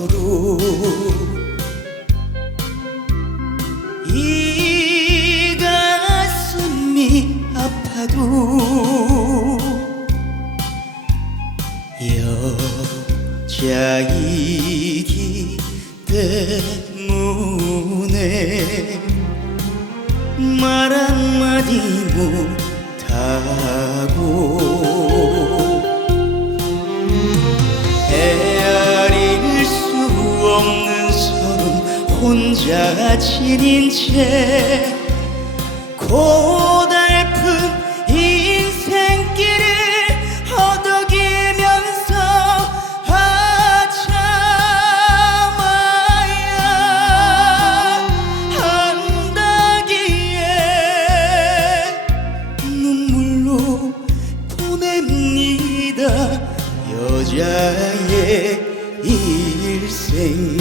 없도록 이 가슴이 아파도 여자이기 때문에 말 한마디 못하고 헤아릴 수 없는 서름 혼자 지닌 채 고달픈 인생길을 허덕이면서 참아야 한다기에 눈물로 보냅니다 여자의 일생.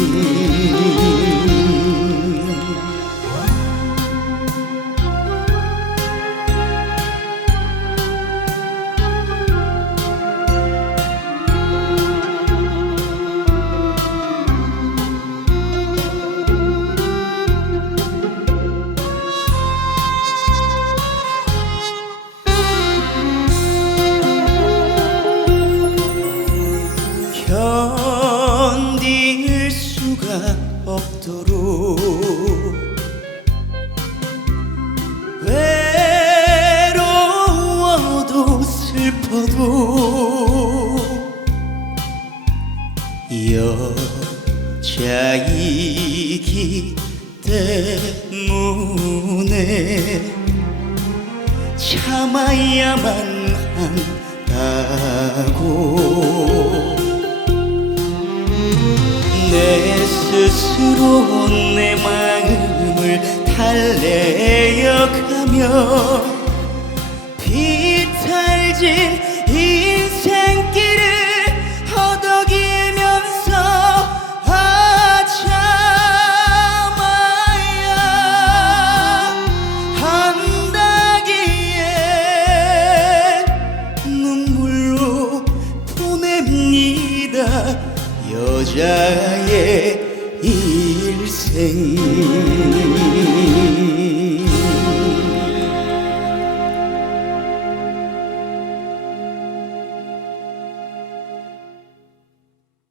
견딜 수가 없도록 외로워도 슬퍼도 여자이기 때문에 참아야만 한다고 내 스스로 내 마음을 달래어가며 비탈진 인생길을 허덕이면서 참아야 한다기에 눈물로 보냅니다 여자의 일생.